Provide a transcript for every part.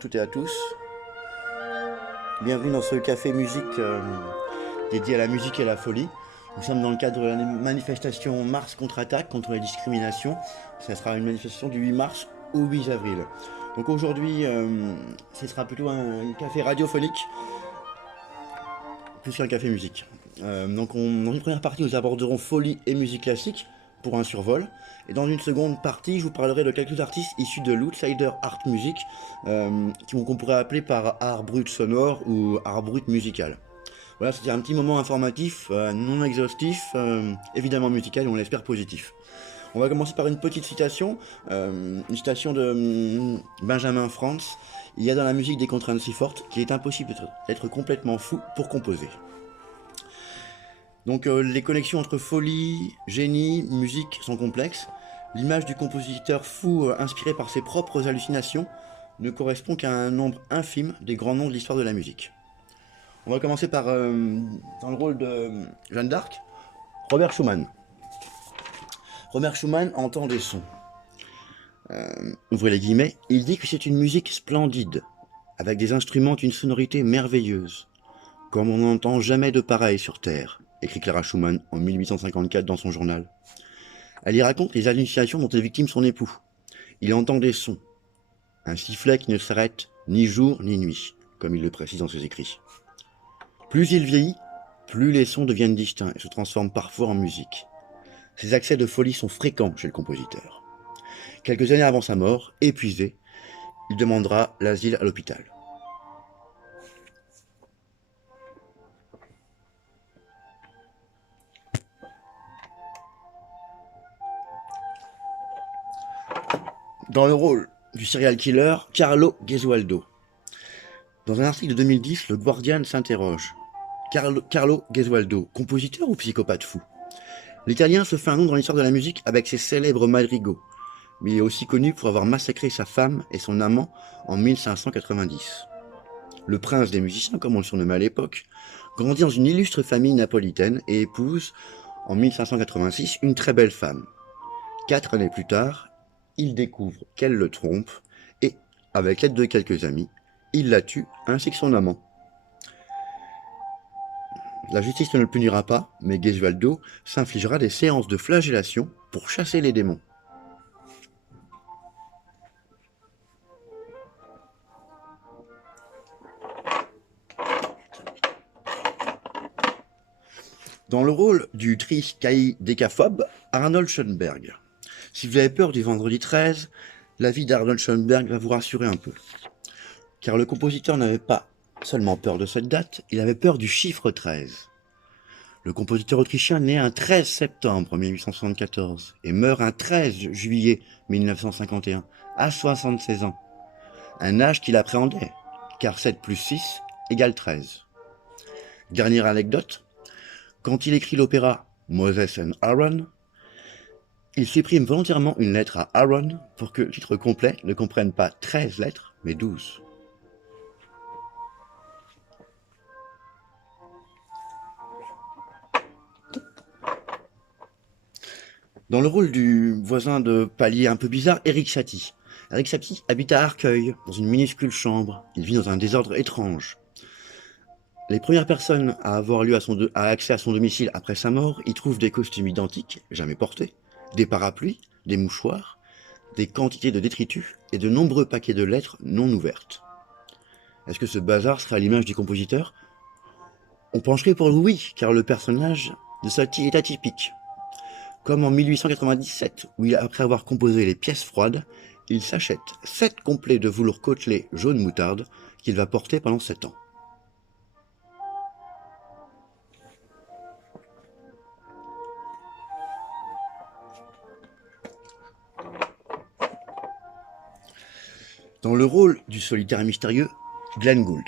toutes et à tous. Bienvenue dans ce café musique dédié à la musique et à la folie. Nous sommes dans le cadre de la manifestation Mars contre-attaque contre les discriminations. Ce sera une manifestation du 8 mars au 8 avril. Donc aujourd'hui, ce sera plutôt un café radiophonique plus qu'un café musique. Dans une première partie, nous aborderons folie et musique classique pour un survol. Et dans une seconde partie, je vous parlerai de quelques artistes issus de l'outsider art music, qu'on pourrait appeler par art brut sonore ou art brut musical. Voilà, c'était un petit moment informatif, non exhaustif, évidemment musical et on l'espère positif. On va commencer par une petite citation, une citation de Benjamin Franz. Il y a dans la musique des contraintes si fortes qu'il est impossible d'être complètement fou pour composer. Donc les connexions entre folie, génie, musique sont complexes. L'image du compositeur fou inspiré par ses propres hallucinations ne correspond qu'à un nombre infime des grands noms de l'histoire de la musique. On va commencer par, dans le rôle de Jeanne d'Arc, Robert Schumann. Robert Schumann entend des sons. Ouvrez les guillemets, il dit que c'est une musique splendide, avec des instruments d'une sonorité merveilleuse, comme on n'entend jamais de pareil sur Terre, écrit Clara Schumann en 1854 dans son journal. Elle y raconte les hallucinations dont est victime son époux. Il entend des sons, un sifflet qui ne s'arrête ni jour ni nuit, comme il le précise dans ses écrits. Plus il vieillit, plus les sons deviennent distincts et se transforment parfois en musique. Ces accès de folie sont fréquents chez le compositeur. Quelques années avant sa mort, épuisé, il demandera l'asile à l'hôpital. Dans le rôle du serial killer Carlo Gesualdo. Dans un article de 2010, le Guardian s'interroge. Carlo Gesualdo, compositeur ou psychopathe fou? L'Italien se fait un nom dans l'histoire de la musique avec ses célèbres madrigaux, mais il est aussi connu pour avoir massacré sa femme et son amant en 1590. Le prince des musiciens, comme on le surnommait à l'époque, grandit dans une illustre famille napolitaine et épouse, en 1586, une très belle femme. 4 années plus tard, il découvre qu'elle le trompe et, avec l'aide de quelques amis, il la tue ainsi que son amant. La justice ne le punira pas, mais Gesualdo s'infligera des séances de flagellation pour chasser les démons. Dans le rôle du triskaïdécaphobe, Arnold Schoenberg. Si vous avez peur du vendredi 13, la vie d'Arnold Schoenberg va vous rassurer un peu. Car le compositeur n'avait pas seulement peur de cette date, il avait peur du chiffre 13. Le compositeur autrichien naît un 13 septembre 1874 et meurt un 13 juillet 1951, à 76 ans. Un âge qu'il appréhendait, car 7 plus 6 égale 13. Dernière anecdote, quand il écrit l'opéra Moses and Aaron, il supprime volontairement une lettre à Aaron pour que le titre complet ne comprenne pas 13 lettres, mais 12. Dans le rôle du voisin de palier un peu bizarre, Eric Satie. Eric Satie habite à Arcueil, dans une minuscule chambre. Il vit dans un désordre étrange. Les premières personnes à avoir accès à son domicile après sa mort y trouvent des costumes identiques, jamais portés, des parapluies, des mouchoirs, des quantités de détritus et de nombreux paquets de lettres non ouvertes. Est-ce que ce bazar sera à l'image du compositeur? On pencherait pour le oui, car le personnage de Satie est atypique. Comme en 1897, où après avoir composé les pièces froides, il s'achète 7 complets de velours côtelé jaune moutarde qu'il va porter pendant 7 ans. Dans le rôle du solitaire mystérieux, Glenn Gould.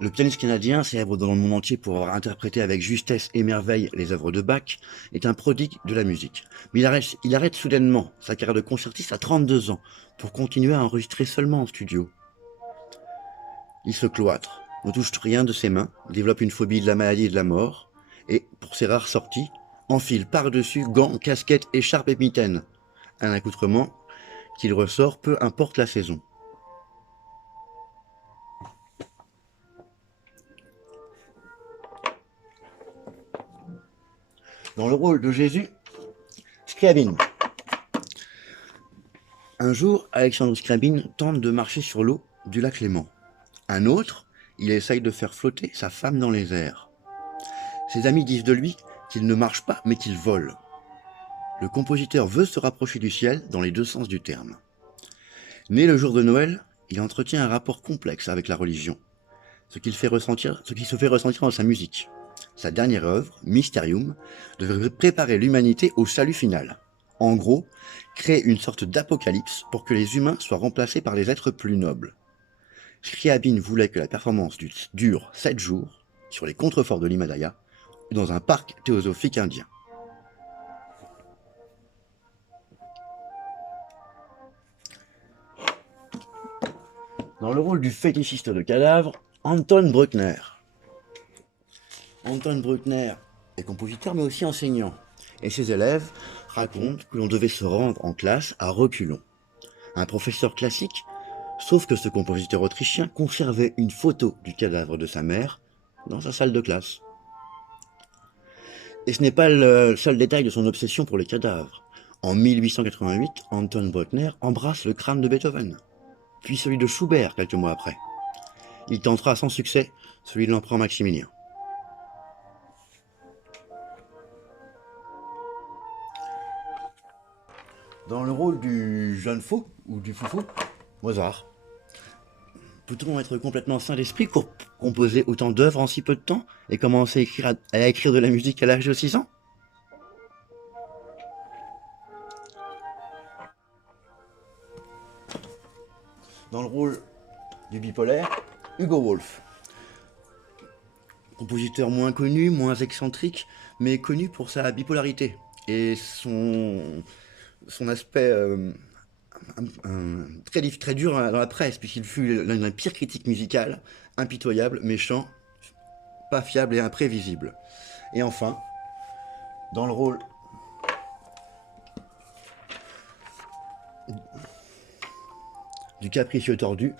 Le pianiste canadien, célèbre dans le monde entier pour avoir interprété avec justesse et merveille les œuvres de Bach, est un prodigue de la musique. Mais il arrête soudainement sa carrière de concertiste à 32 ans pour continuer à enregistrer seulement en studio. Il se cloître, ne touche rien de ses mains, développe une phobie de la maladie et de la mort, et, pour ses rares sorties, enfile par-dessus gants, casquettes, écharpes et mitaines, un accoutrement qu'il ressort peu importe la saison. Dans le rôle de Jésus, Scriabine. Un jour, Alexandre Scriabine tente de marcher sur l'eau du lac Léman. Un autre, il essaye de faire flotter sa femme dans les airs. Ses amis disent de lui qu'il ne marche pas mais qu'il vole. Le compositeur veut se rapprocher du ciel dans les deux sens du terme. Né le jour de Noël, il entretient un rapport complexe avec la religion, ce qui se fait ressentir dans sa musique. Sa dernière œuvre, Mysterium, devrait préparer l'humanité au salut final. En gros, créer une sorte d'apocalypse pour que les humains soient remplacés par des êtres plus nobles. Scriabine voulait que la performance dure 7 jours sur les contreforts de l'Himalaya, dans un parc théosophique indien. Dans le rôle du fétichiste de cadavres, Anton Bruckner. Anton Bruckner est compositeur mais aussi enseignant, et ses élèves racontent que l'on devait se rendre en classe à reculons. Un professeur classique, sauf que ce compositeur autrichien conservait une photo du cadavre de sa mère dans sa salle de classe. Et ce n'est pas le seul détail de son obsession pour les cadavres. En 1888, Anton Bruckner embrasse le crâne de Beethoven, puis celui de Schubert quelques mois après. Il tentera sans succès celui de l'empereur Maximilien. Dans le rôle du jeune fou, ou du foufou, Mozart. Peut-on être complètement sain d'esprit pour composer autant d'œuvres en si peu de temps et commencer à écrire de la musique à l'âge de 6 ans? Dans le rôle du bipolaire, Hugo Wolf. Compositeur moins connu, moins excentrique, mais connu pour sa bipolarité et son aspect très dur dans la presse, puisqu'il fut l'un des pires critiques musicales, impitoyable, méchant, pas fiable et imprévisible. Et enfin, dans le rôle du capricieux tordu,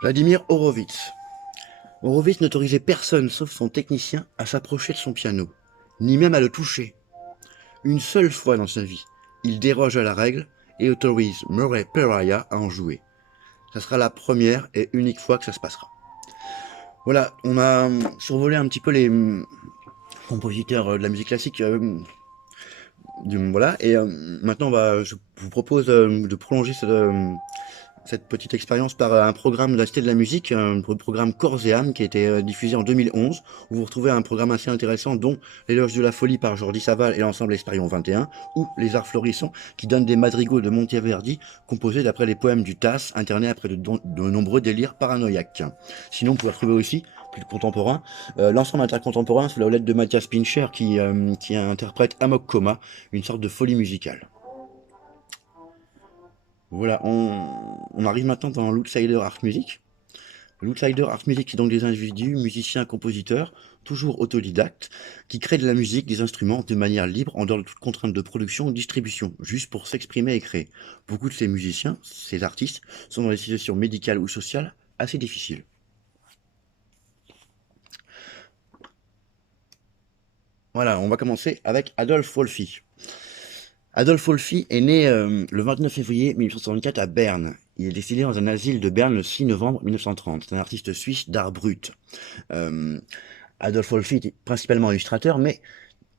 Vladimir Horowitz. Horowitz n'autorisait personne sauf son technicien à s'approcher de son piano, ni même à le toucher. Une seule fois dans sa vie, il déroge à la règle et autorise Murray Peraya à en jouer. Ça sera la première et unique fois que ça se passera. Voilà, on a survolé un petit peu les compositeurs de la musique classique. Voilà, et maintenant je vous propose de prolonger cette petite expérience par un programme de la Cité de la Musique, un programme Corps et âme qui a été diffusé en 2011, où vous retrouvez un programme assez intéressant, dont L'éloge de la folie par Jordi Savall et l'ensemble Expérience 21, ou Les Arts florissants, qui donnent des madrigaux de Monteverdi composés d'après les poèmes du Tasse, internés après de nombreux délires paranoïaques. Sinon, vous pouvez retrouver aussi, plus contemporain, l'ensemble intercontemporain sous la houlette de Matthias Pincher qui interprète Amok Coma, une sorte de folie musicale. Voilà, on arrive maintenant dans l'Outsider Art Music. L'Outsider Art Music, c'est donc des individus, musiciens, compositeurs, toujours autodidactes, qui créent de la musique, des instruments de manière libre, en dehors de toute contrainte de production ou distribution, juste pour s'exprimer et créer. Beaucoup de ces musiciens, ces artistes, sont dans des situations médicales ou sociales assez difficiles. Voilà, on va commencer avec Adolf Wolfi. Adolf Wolfi est né le 29 février 1964 à Berne. Il est décédé dans un asile de Berne le 6 novembre 1930. C'est un artiste suisse d'art brut. Adolf Wolfi était principalement illustrateur, mais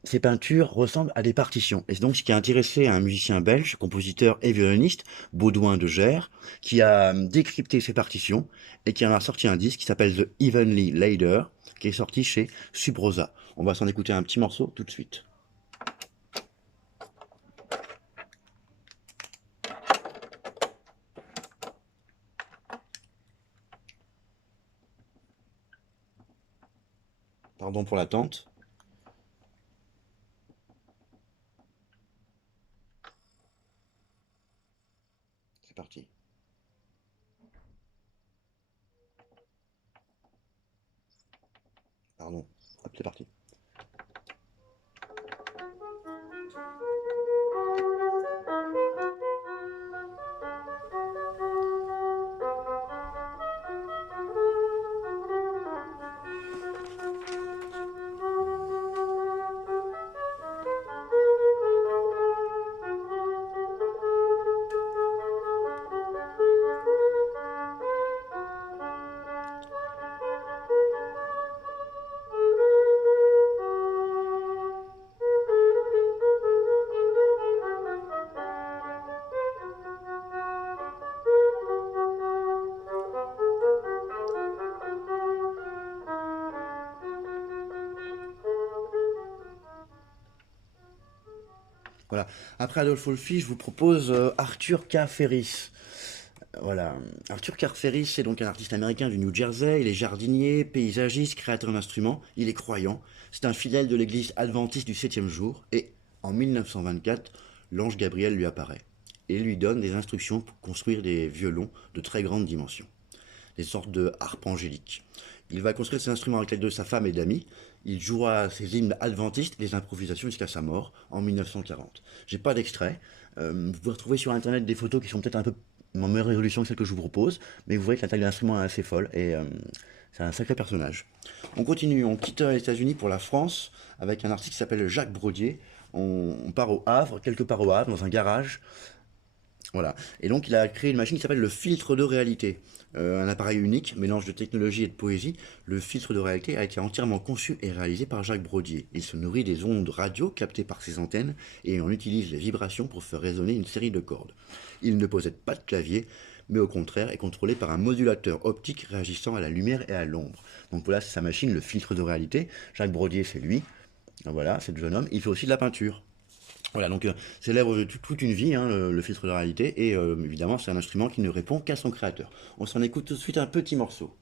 ses peintures ressemblent à des partitions. Et c'est donc ce qui a intéressé un musicien belge, compositeur et violoniste, Baudouin de Gers, qui a décrypté ces partitions et qui en a sorti un disque qui s'appelle The Heavenly Ladder, qui est sorti chez Sub Rosa. On va s'en écouter un petit morceau tout de suite. Pardon pour l'attente. C'est parti. Pardon. Hop, c'est parti. Voilà. Après Adolphe Wolfi, je vous propose Arthur K. Ferris. Voilà. Arthur K. Ferris, c'est donc un artiste américain du New Jersey. Il est jardinier, paysagiste, créateur d'instruments. Il est croyant. C'est un fidèle de l'église adventiste du 7e jour. Et en 1924, l'ange Gabriel lui apparaît et lui donne des instructions pour construire des violons de très grande dimension, des sortes de harpes angéliques. Il va construire ces instruments avec l'aide de sa femme et d'amis. Il jouera ses hymnes adventistes et des improvisations jusqu'à sa mort en 1940. J'ai pas d'extrait. Vous pouvez retrouver sur internet des photos qui sont peut-être un peu en meilleure résolution que celle que je vous propose, mais vous voyez que la taille de l'instrument est assez folle et c'est un sacré personnage. On continue, on quitte les États-Unis pour la France avec un artiste qui s'appelle Jacques Brodier. On part au Havre, quelque part au Havre, dans un garage. Voilà. Et donc, il a créé une machine qui s'appelle le filtre de réalité. Un appareil unique, mélange de technologie et de poésie. Le filtre de réalité a été entièrement conçu et réalisé par Jacques Brodier. Il se nourrit des ondes radio captées par ses antennes et on utilise les vibrations pour faire résonner une série de cordes. Il ne possède pas de clavier, mais au contraire est contrôlé par un modulateur optique réagissant à la lumière et à l'ombre. Donc voilà, c'est sa machine, le filtre de réalité. Jacques Brodier, c'est lui. Voilà, c'est le jeune homme. Il fait aussi de la peinture. Voilà, donc c'est l'œuvre de toute une vie, hein, le filtre de réalité, et évidemment c'est un instrument qui ne répond qu'à son créateur. On s'en écoute tout de suite un petit morceau.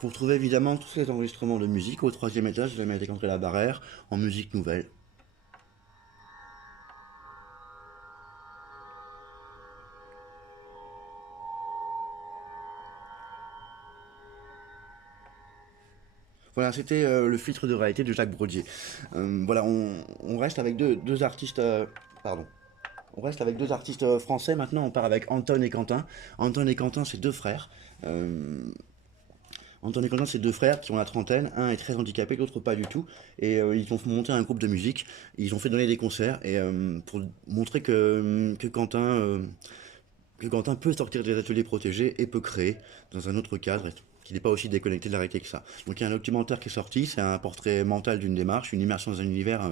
Vous retrouvez évidemment tous ces enregistrements de musique au troisième étage de la médiathèque André la Barrère, en musique nouvelle. Voilà, c'était le filtre de réalité de Jacques Brodier. Voilà, on reste avec deux artistes... pardon. On reste avec deux artistes français maintenant, on part avec Anton et Quentin. Anton et Quentin, c'est deux frères. Anton et Quentin, c'est deux frères qui ont la trentaine. Un est très handicapé, l'autre pas du tout. Et ils ont monté un groupe de musique. Ils ont fait donner des concerts. Et pour montrer que Quentin peut sortir des ateliers protégés et peut créer dans un autre cadre, qui n'est pas aussi déconnecté de la réalité que ça. Donc il y a un documentaire qui est sorti, c'est un portrait mental d'une démarche, une immersion dans un univers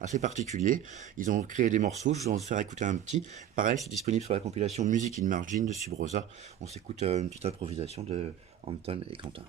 assez particulier. Ils ont créé des morceaux, je vais en faire écouter un petit. Pareil, c'est disponible sur la compilation Music in Margin de Subrosa. On s'écoute une petite improvisation de Anton et Quentin.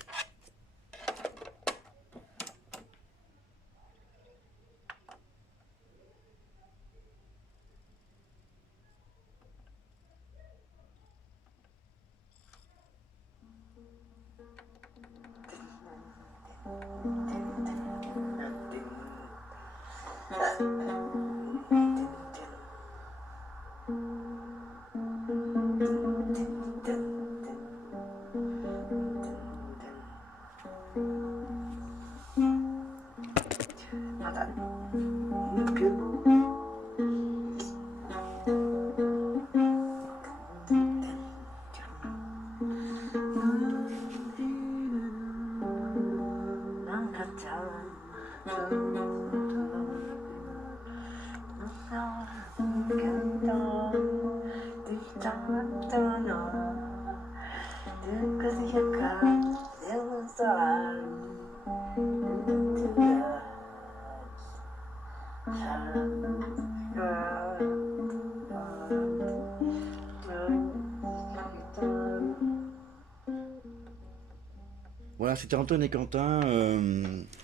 Voilà, c'était Anton et Quentin,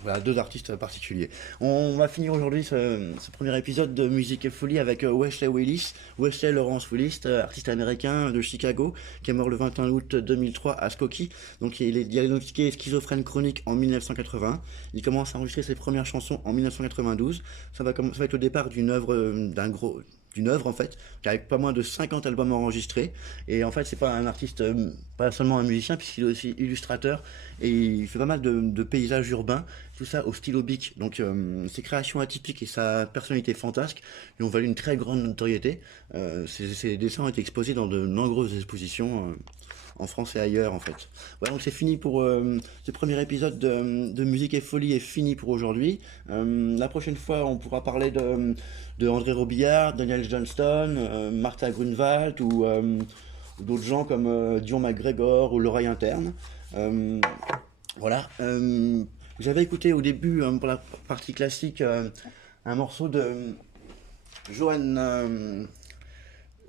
voilà, deux artistes particuliers. On va finir aujourd'hui ce premier épisode de Musique et Folie avec Wesley Willis, Wesley Lawrence Willis, artiste américain de Chicago, qui est mort le 21 août 2003 à Skokie. Donc il est diagnostiqué schizophrène chronique en 1980. Il commence à enregistrer ses premières chansons en 1992. Ça va être le départ d'une œuvre d'une œuvre en fait, qui a pas moins de 50 albums enregistrés. Et en fait, c'est pas un artiste, pas seulement un musicien, puisqu'il est aussi illustrateur et il fait pas mal de paysages urbains, tout ça au stylo bic. Donc ses créations atypiques et sa personnalité fantasque lui ont valu une très grande notoriété. Ses dessins ont été exposés dans de nombreuses expositions en France et ailleurs en fait. Voilà, donc c'est fini pour ce premier épisode de Musique et Folie est fini pour aujourd'hui. La prochaine fois, on pourra parler de André Robillard, Daniel Johnston, Martha Grunewald ou d'autres gens comme Dion McGregor ou L'Oreille Interne. Euh, voilà. J'avais écouté au début, pour la partie classique, un morceau de Johann,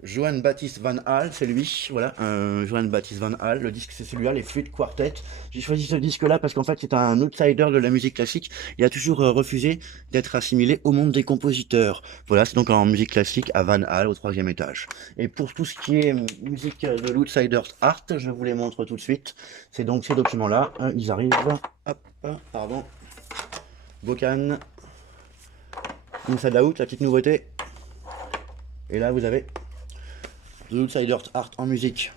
Johann Baptist Van Hal, c'est lui, voilà, Johann Baptist Van Hal, le disque c'est celui-là, les Flûtes Quartet. J'ai choisi ce disque-là parce qu'en fait c'est un outsider de la musique classique, il a toujours refusé d'être assimilé au monde des compositeurs. Voilà, c'est donc en musique classique à Van Hal au troisième étage. Et pour tout ce qui est musique de l'Outsiders Art, je vous les montre tout de suite. C'est donc ces documents-là, ils arrivent, hop, pardon, Bocan, Inside Out, la petite nouveauté. Et là vous avez The Outsiders Art en musique.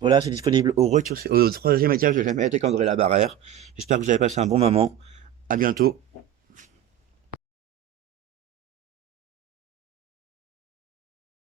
Voilà, c'est disponible au troisième étage de la médiathèque André Labarrère. J'espère que vous avez passé un bon moment. À bientôt.